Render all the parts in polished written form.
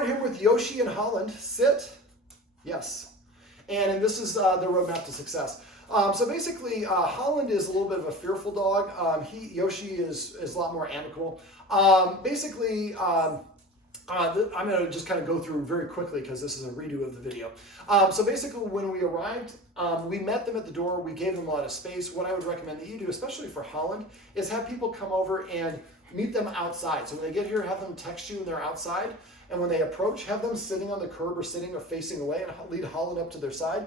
started here with Yoshi and Holland. Sit. Yes. And this is the roadmap to success. So basically, Holland is a little bit of a fearful dog. Yoshi is a lot more amicable. I'm going to just kind of go through very quickly because this is a redo of the video. So basically, when we arrived, we met them at the door. We gave them a lot of space. What I would recommend that you do, especially for Holland, is have people come over and meet them outside. So when they get here, have them text you when they're outside. And when they approach, have them sitting on the curb or sitting or facing away and lead Holland up to their side.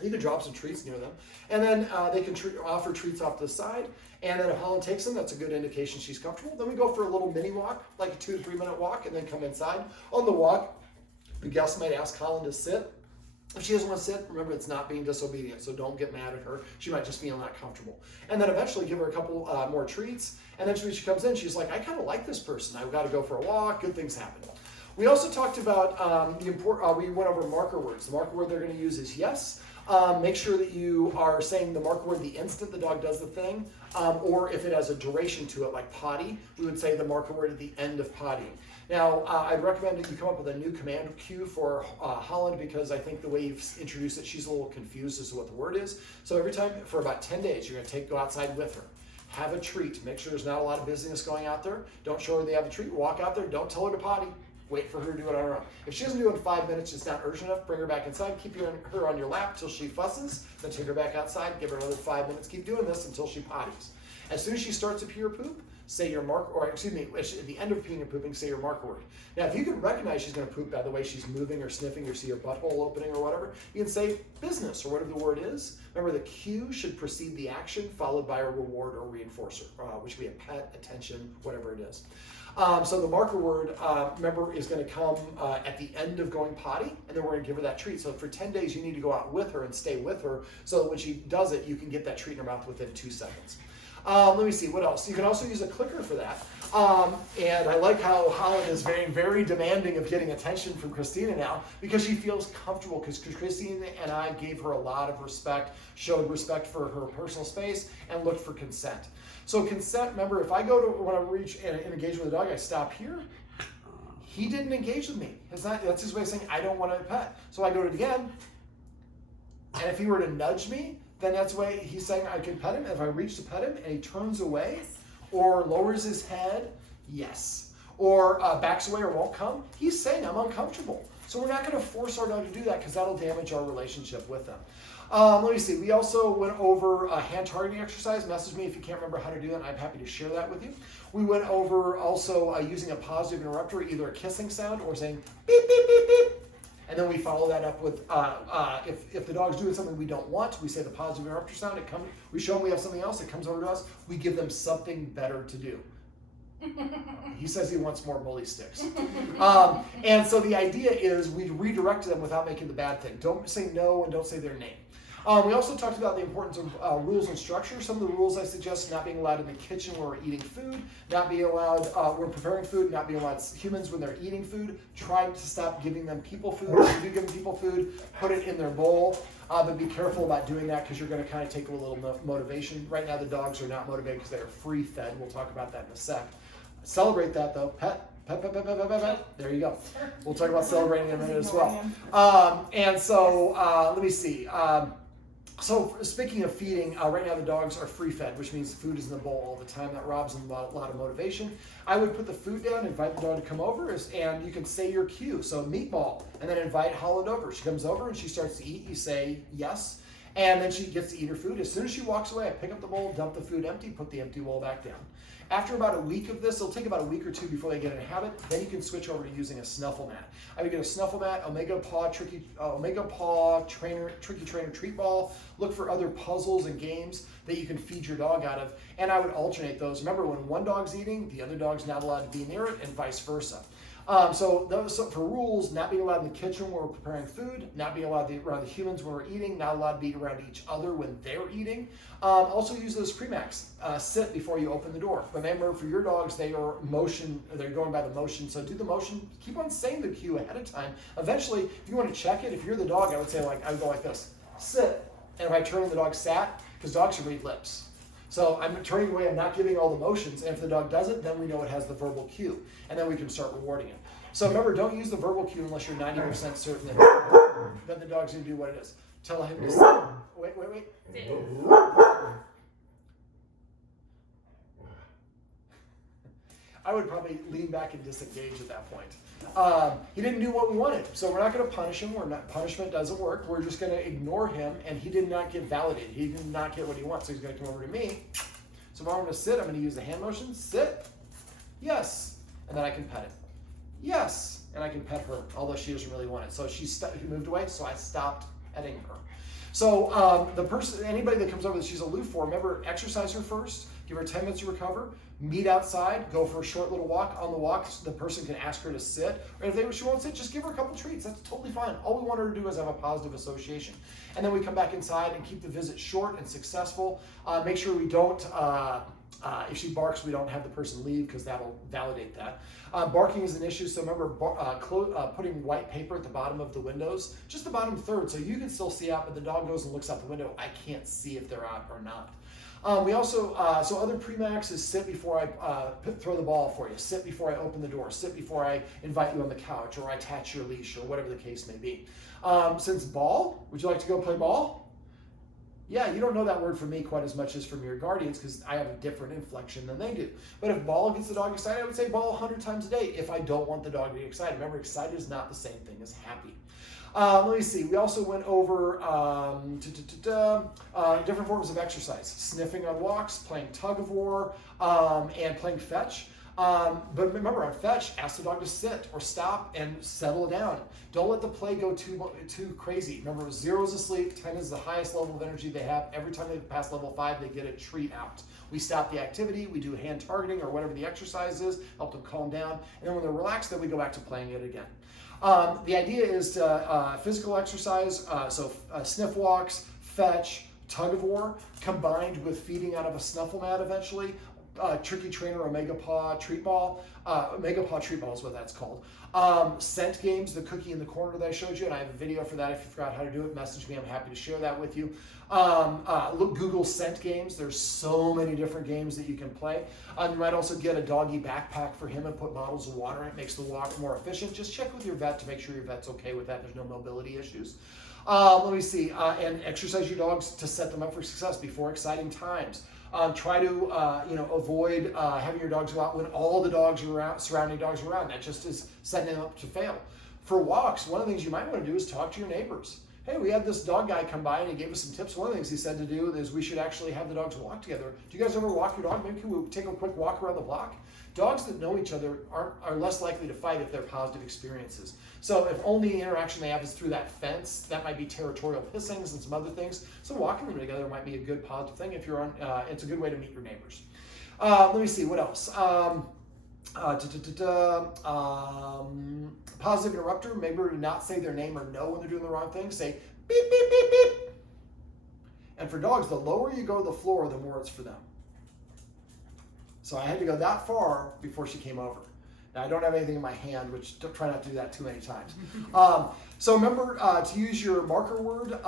You can drop some treats near them. And then they can offer treats off to the side. And then if Holland takes them, that's a good indication she's comfortable. Then we go for a little mini walk, like a 2 to 3 minute walk, and then come inside. On the walk, the guest might ask Holland to sit. If she doesn't want to sit, remember it's not being disobedient, so don't get mad at her. She might just feel not comfortable. And then eventually give her a couple more treats. And then when she comes in, she's like, I kind of like this person. I've got to go for a walk. Good things happen. We also talked about we went over marker words. The marker word they're going to use is yes. Make sure that you are saying the marker word the instant the dog does the thing, or if it has a duration to it, like potty, we would say the marker word at the end of pottying. Now, I'd recommend that you come up with a new command cue for Holland because I think the way you've introduced it, she's a little confused as to what the word is. So every time, for about 10 days, you're going to go outside with her. Have a treat. Make sure there's not a lot of busyness going out there. Don't show her they have a treat. Walk out there. Don't tell her to potty. Wait for her to do it on her own. If she doesn't do it in 5 minutes, it's not urgent enough, bring her back inside, keep her on your lap till she fusses, then take her back outside, give her another 5 minutes, keep doing this until she potties. As soon as she starts to pee or poop, say your mark, or excuse me, at the end of peeing or pooping, say your marker word. Now, if you can recognize she's going to poop by the way she's moving or sniffing or see her butthole opening or whatever, you can say business or whatever the word is. Remember, the cue should precede the action, followed by a reward or reinforcer, which would be a pet, attention, whatever it is. So the marker word, remember, is going to come at the end of going potty, and then we're going to give her that treat. So for 10 days, you need to go out with her and stay with her so that when she does it, you can get that treat in her mouth within 2 seconds. Let me see, what else? You can also use a clicker for that. And I like how Holland is very, very demanding of getting attention from Christina now because she feels comfortable because Christina and I gave her a lot of respect, showed respect for her personal space, and looked for consent. So consent, remember, if I go to want to reach and engage with a dog, I stop here. He didn't engage with me. That's his way of saying, I don't want to pet. So I go to it again. And if he were to nudge me, then that's the way he's saying I can pet him. If I reach to pet him and he turns away or lowers his head, yes. Or backs away or won't come, he's saying I'm uncomfortable. So we're not going to force our dog to do that because that'll damage our relationship with them. Let me see. We also went over a hand targeting exercise. Message me if you can't remember how to do that. I'm happy to share that with you. We went over also using a positive interrupter, either a kissing sound or saying beep, beep, beep, beep. And then we follow that up with, if the dog's doing something we don't want, we say the positive interrupter sound. We show them we have something else. It comes over to us. We give them something better to do. He says he wants more bully sticks. And so the idea is we redirect them without making the bad thing. Don't say no and don't say their name. We also talked about the importance of rules and structure. Some of the rules I suggest: not being allowed in the kitchen when we're eating food, not being allowed when we're preparing food, not being allowed humans when they're eating food, trying to stop giving them people food. If you do give them people food, put it in their bowl, but be careful about doing that because you're going to kind of take a little motivation. Right now the dogs are not motivated because they are free fed. We'll talk about that in a sec. Celebrate that though. Pet. Pet, pet, pet, pet, pet, pet, pet. There you go. We'll talk about celebrating in a minute as well. And so let me see. So speaking of feeding, right now the dogs are free fed, which means the food is in the bowl all the time. That robs them a lot of motivation. I would put the food down, invite the dog to come over, and you can say your cue. So meatball, and then invite Holland over. She comes over and she starts to eat. You say yes, and then she gets to eat her food. As soon as she walks away, I pick up the bowl, dump the food empty, put the empty bowl back down. After about a week of this, it'll take about a week or two before they get in a habit. Then you can switch over to using a snuffle mat. I would get a snuffle mat, Omega Paw Tricky Trainer treat ball. Look for other puzzles and games that you can feed your dog out of. And I would alternate those. Remember, when one dog's eating, the other dog's not allowed to be near it, and vice versa. So for rules: not being allowed in the kitchen when we're preparing food, not being allowed around the humans when we're eating, not allowed to be around each other when they're eating. Also use those Premax. Sit before you open the door. Remember, for your dogs, they're going by the motion, so do the motion. Keep on saying the cue ahead of time. Eventually, if you want to check it, if you're the dog, I would go like this: sit. And if I turn, the dog sat, because dogs should read lips. So I'm turning away, I'm not giving all the motions, and if the dog does it, then we know it has the verbal cue, and then we can start rewarding it. So remember, don't use the verbal cue unless you're 90% certain that the dog's going to do what it is. Tell him to sit. Wait. Sit. I would probably lean back and disengage at that point. He didn't do what we wanted, so we're not going to punish him. Punishment doesn't work. We're just going to ignore him, and he did not get validated. He did not get what he wants, so he's going to come over to me. So if I'm going to sit, I'm going to use the hand motion. Sit. Yes. And then I can pet him. Yes. And I can pet her, although she doesn't really want it. So she moved away, so I stopped petting her. So anybody that comes over that she's aloof for, remember, exercise her first. Give her 10 minutes to recover. Meet outside. Go for a short little walk. On the walk, the person can ask her to sit. Or if she won't sit, just give her a couple treats. That's totally fine. All we want her to do is have a positive association. And then we come back inside and keep the visit short and successful. Make sure we don't, if she barks, we don't have the person leave because that'll validate that. Barking is an issue, so remember putting white paper at the bottom of the windows, just the bottom third, so you can still see out, but the dog goes and looks out the window. I can't see if they're out or not. We also, so other pre-max is sit before I throw the ball for you, sit before I open the door, sit before I invite you on the couch, or I attach your leash, or whatever the case may be. Since ball, would you like to go play ball? Yeah, you don't know that word from me quite as much as from your guardians because I have a different inflection than they do. But if ball gets the dog excited, I would say ball 100 times a day if I don't want the dog to be excited. Remember, excited is not the same thing as happy. Let me see. We also went over different forms of exercise. Sniffing on walks, playing tug of war, and playing fetch. But remember, on fetch, ask the dog to sit or stop and settle down. Don't let the play go too crazy. Remember, 0 is asleep, 10 is the highest level of energy they have. Every time they pass level 5, they get a treat out. We stop the activity, we do hand targeting or whatever the exercise is, help them calm down, and then when they're relaxed, then we go back to playing it again. The idea is to physical exercise, so sniff walks, fetch, tug of war, combined with feeding out of a snuffle mat eventually. Tricky Trainer, Omega Paw Treat Ball. Omega Paw Treat Ball is what that's called. Scent games, the cookie in the corner that I showed you, and I have a video for that. If you forgot how to do it, message me. I'm happy to share that with you. Google scent games. There's so many different games that you can play. You might also get a doggy backpack for him and put bottles of water in it. Makes the walk more efficient. Just check with your vet to make sure your vet's okay with that. There's no mobility issues. Let me see. And exercise your dogs to set them up for success before exciting times. Try to avoid having your dogs go out when all the dogs are around, surrounding dogs are around. That just is setting them up to fail. For walks, one of the things you might want to do is talk to your neighbors. Hey, we had this dog guy come by and he gave us some tips. One of the things he said to do is we should actually have the dogs walk together. Do you guys ever walk your dog? Maybe can we take a quick walk around the block? Dogs that know each other are less likely to fight if they're positive experiences. So if only interaction they have is through that fence, that might be territorial pissings and some other things. So walking them together might be a good positive thing if you're on. It's a good way to meet your neighbors. Let me see what else. Positive interrupter. Maybe to not say their name or no when they're doing the wrong thing. Say beep beep beep beep. And for dogs, the lower you go to the floor, the more it's for them. So I had to go that far before she came over. Now I don't have anything in my hand, which try not to do that too many times. So remember to use your marker word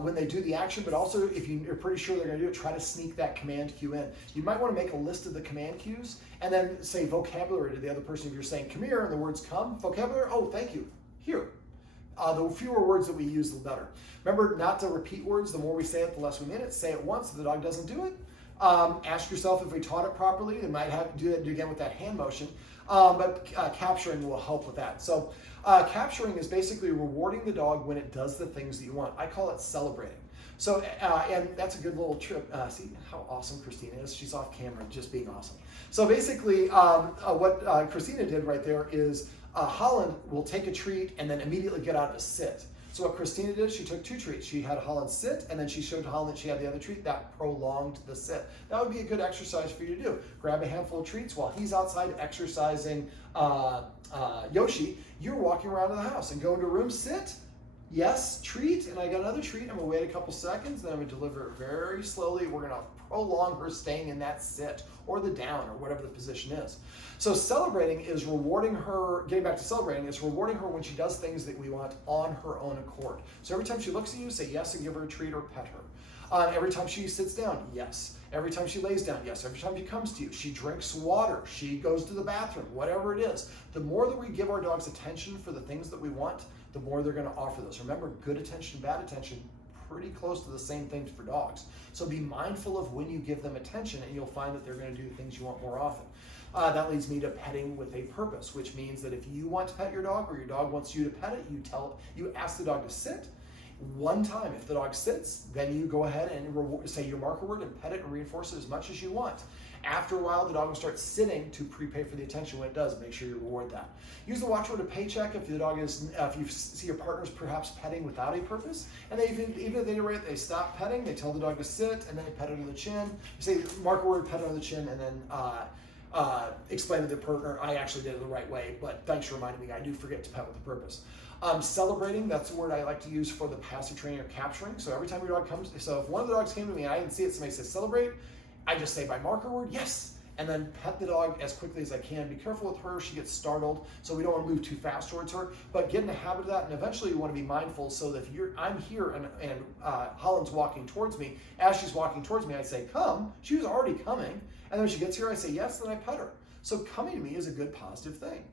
when they do the action, but also if you're pretty sure they're going to do it, try to sneak that command cue in. You might want to make a list of the command cues and then say vocabulary to the other person. If you're saying come here and the words come, vocabulary, oh, thank you, here. The fewer words that we use, the better. Remember not to repeat words. The more we say it, the less we mean it. Say it once. If the dog doesn't do it, ask yourself if we taught it properly. They might have to do that again with that hand motion. But capturing will help with that. So capturing is basically rewarding the dog when it does the things that you want. I call it celebrating. So, and that's a good little trip. See how awesome Christina is? She's off camera just being awesome. So basically what Christina did right there is Holland will take a treat and then immediately get out of a sit. So what Christina did, she took 2 treats. She had Holland sit, and then she showed Holland that she had the other treat. That prolonged the sit. That would be a good exercise for you to do. Grab a handful of treats while he's outside exercising Yoshi. You're walking around the house and go into a room, sit. Yes, treat, and I got another treat. I'm gonna wait a couple seconds, then I'm gonna deliver it very slowly. We're gonna prolong her staying in that sit or the down or whatever the position is. So celebrating is rewarding her, getting back to celebrating, is rewarding her when she does things that we want on her own accord. So every time she looks at you, say yes and give her a treat or pet her. Every time she sits down, yes. Every time she lays down, yes. Every time she comes to you, she drinks water, she goes to the bathroom, whatever it is. The more that we give our dogs attention for the things that we want, the more they're going to offer those. Remember, good attention, bad attention, pretty close to the same things for dogs. So be mindful of when you give them attention, and you'll find that they're going to do the things you want more often. That leads me to petting with a purpose, which means that if you want to pet your dog or your dog wants you to pet it, you ask the dog to sit. One time, if the dog sits, then you go ahead and say your marker word and pet it and reinforce it as much as you want. After a while, the dog will start sitting to prepay for the attention. When it does, make sure you reward that. Use the watch word to paycheck if the dog is, if you see your partner's perhaps petting without a purpose, and even if they stop petting, they tell the dog to sit, and then they pet under the chin. You say marker word, pet under the chin, and then explain to the partner, I actually did it the right way, but thanks for reminding me. I do forget to pet with a purpose. Celebrating, that's the word I like to use for the passive training or capturing. So every time your dog comes, so if one of the dogs came to me and I didn't see it, somebody says celebrate, I just say by marker word, yes, and then pet the dog as quickly as I can. Be careful with her, she gets startled, so we don't want to move too fast towards her, but get in the habit of that, and eventually you want to be mindful so that if I'm here and Holland's walking towards me, as she's walking towards me, I say, come, she was already coming, and then when she gets here, I say yes, then I pet her. So coming to me is a good positive thing.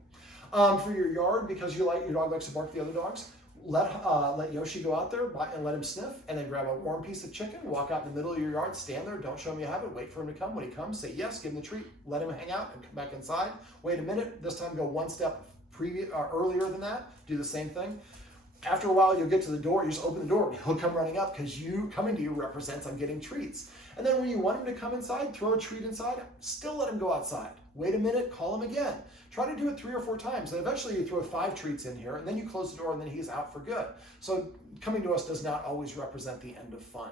For your yard, because your dog likes to bark at the other dogs, let Yoshi go out there and let him sniff, and then grab a warm piece of chicken, walk out in the middle of your yard, stand there, don't show him you have it, wait for him to come. When he comes, say yes, give him the treat, let him hang out and come back inside. Wait a minute, this time go one step earlier than that, do the same thing. After a while, you'll get to the door, you just open the door, he'll come running up because you coming to you represents I'm getting treats. And then when you want him to come inside, throw a treat inside, still let him go outside. Wait a minute, call him again. Try to do it 3 or 4 times. And eventually you throw 5 treats in here, and then you close the door, and then he's out for good. So coming to us does not always represent the end of fun.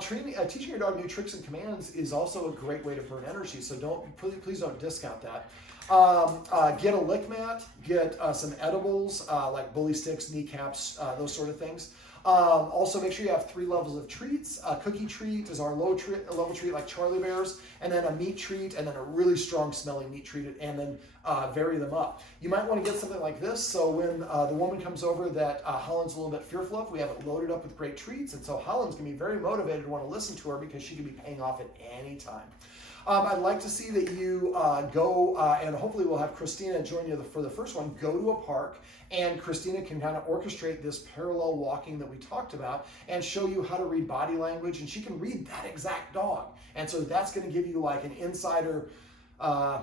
Teaching your dog new tricks and commands is also a great way to burn energy, so please don't discount that. Get a lick mat, get some edibles like bully sticks, kneecaps, those sort of things. Also make sure you have 3 levels of treats. A cookie treat is our level treat like Charlie Bears, and then a meat treat, and then a really strong smelling meat treat, and then vary them up. You might want to get something like this, so when the woman comes over that Holland's a little bit fearful of, we have it loaded up with great treats, and so Holland's going to be very motivated to want to listen to her because she can be paying off at any time. I'd like to see that you go, and hopefully we'll have Christina join you for the first one, go to a park, and Christina can kind of orchestrate this parallel walking that we talked about and show you how to read body language, and she can read that exact dog. And so that's going to give you like an insider, kind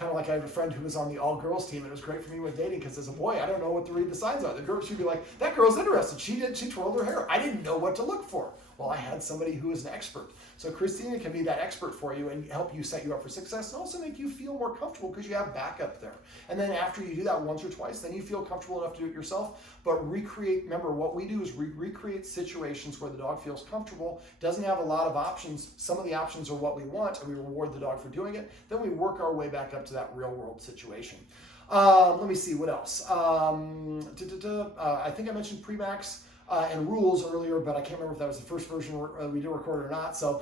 of like I have a friend who was on the all-girls team, and it was great for me with dating because as a boy, I don't know what to read the signs are. The girl, she'd be like, that girl's interested. She twirled her hair. I didn't know what to look for. Well, I had somebody who is an expert. So Christina can be that expert for you and help you set you up for success and also make you feel more comfortable because you have backup there. And then after you do that once or twice, then you feel comfortable enough to do it yourself. But remember, what we do is recreate situations where the dog feels comfortable, doesn't have a lot of options. Some of the options are what we want, and we reward the dog for doing it. Then we work our way back up to that real world situation. Let me see, what else? I think I mentioned Premax and rules earlier, but I can't remember if that was the first version we did record or not. So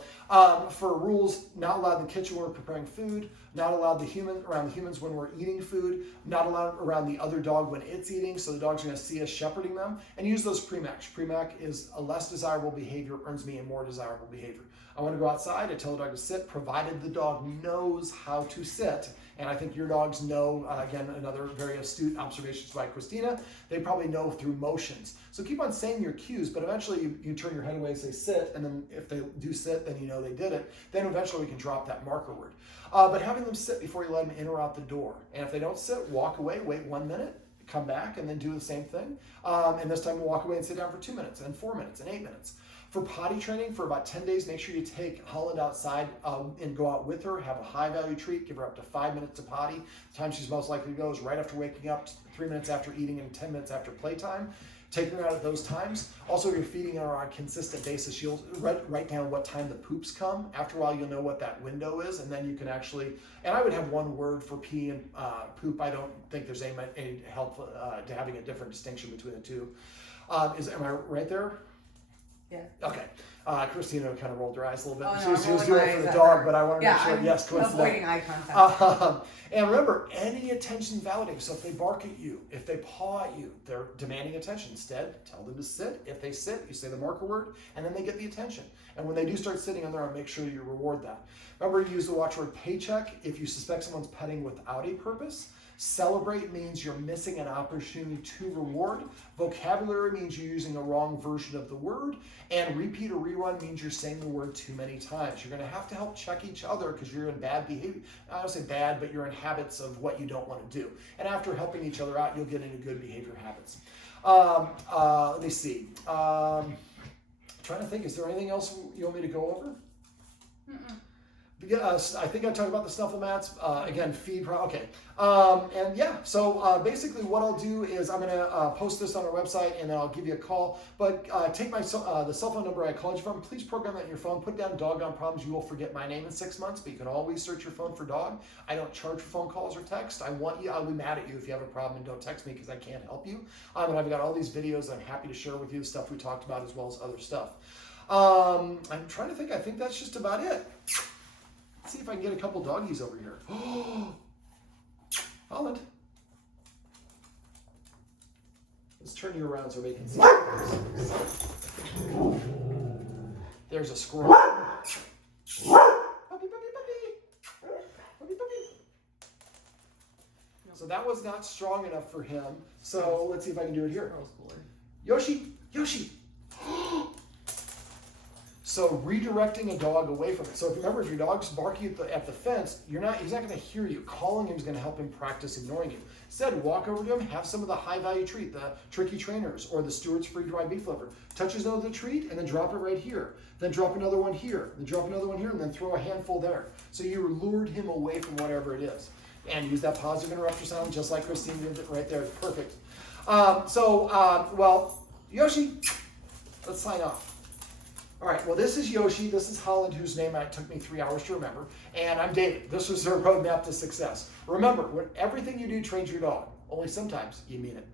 for rules, not allowed in the kitchen when we're preparing food, not allowed around the humans when we're eating food, not allowed around the other dog when it's eating, so the dog's going to see us shepherding them, and use those Premax. Premax is a less desirable behavior, earns me a more desirable behavior. I want to go outside, I tell the dog to sit, provided the dog knows how to sit. And I think your dogs know, again, another very astute observations by Christina, they probably know through motions. So keep on saying your cues, but eventually you turn your head away and say sit, and then if they do sit, then you know they did it. Then eventually we can drop that marker word. But having them sit before you let them in or out the door. And if they don't sit, walk away, wait 1 minute, come back, and then do the same thing. And this time we'll walk away and sit down for 2 minutes, and 4 minutes, and 8 minutes. For potty training, for about 10 days, make sure you take Holland outside and go out with her, have a high value treat, give her up to 5 minutes to potty. The time she's most likely to go is right after waking up, 3 minutes after eating, and 10 minutes after playtime. Take her out at those times. Also, if you're feeding her on a consistent basis, you'll write down what time the poops come. After a while, you'll know what that window is, and then you can actually, and I would have one word for pee and poop. I don't think there's any help to having a different distinction between the two. Am I right there? Yeah. Okay. Christina kind of rolled her eyes a little bit. Oh, She no, was I'm doing rolling it for my the eyes dog, at but I want to make sure, yes, coincidentally. Avoiding eye contact. And remember, any attention validating. So if they bark at you, if they paw at you, they're demanding attention. Instead, tell them to sit. If they sit, you say the marker word, and then they get the attention. And when they do start sitting on their own, make sure you reward that. Remember to use the watchword paycheck if you suspect someone's petting without a purpose. Celebrate means you're missing an opportunity to reward. Vocabulary means you're using a wrong version of the word. And repeat or rerun means you're saying the word too many times. You're going to have to help check each other because you're in bad behavior. I don't say bad, but you're in habits of what you don't want to do. And after helping each other out, you'll get into good behavior habits. Let me see. Trying to think, is there anything else you want me to go over? Mm-mm. I think I talked about the snuffle mats. Again, feed. Okay. And yeah, so basically what I'll do is I'm going to post this on our website and then I'll give you a call. But take the cell phone number I called you from. Please program that in your phone. Put down doggone problems. You will forget my name in 6 months, but you can always search your phone for dog. I don't charge for phone calls or text. I'll be mad at you if you have a problem and don't text me because I can't help you. And I've got all these videos that I'm happy to share with you, the stuff we talked about as well as other stuff. I'm trying to think. I think that's just about it. Let's see if I can get a couple doggies over here. Holland. Let's turn you around so they can see. There's a squirrel. Puppy, puppy, puppy. Puppy, puppy. So that was not strong enough for him. So let's see if I can do it here. Yoshi, Yoshi. So redirecting a dog away from it. So if you remember, if your dog's barking at the fence, he's not going to hear you. Calling him is going to help him practice ignoring you. Instead, walk over to him, have some of the high-value treat, the Tricky Trainers or the Stewart's Free Dry Beef Liver. Touch his nose with the treat and then drop it right here. Then drop another one here. Then drop another one here and then throw a handful there. So you lured him away from whatever it is. And use that positive interrupter sound just like Christine did it right there. Perfect. Well, Yoshi, let's sign off. All right, well, this is Yoshi. This is Holland, whose name it took me 3 hours to remember. And I'm David. This was our roadmap to success. Remember, everything you do trains your dog. Only sometimes you mean it.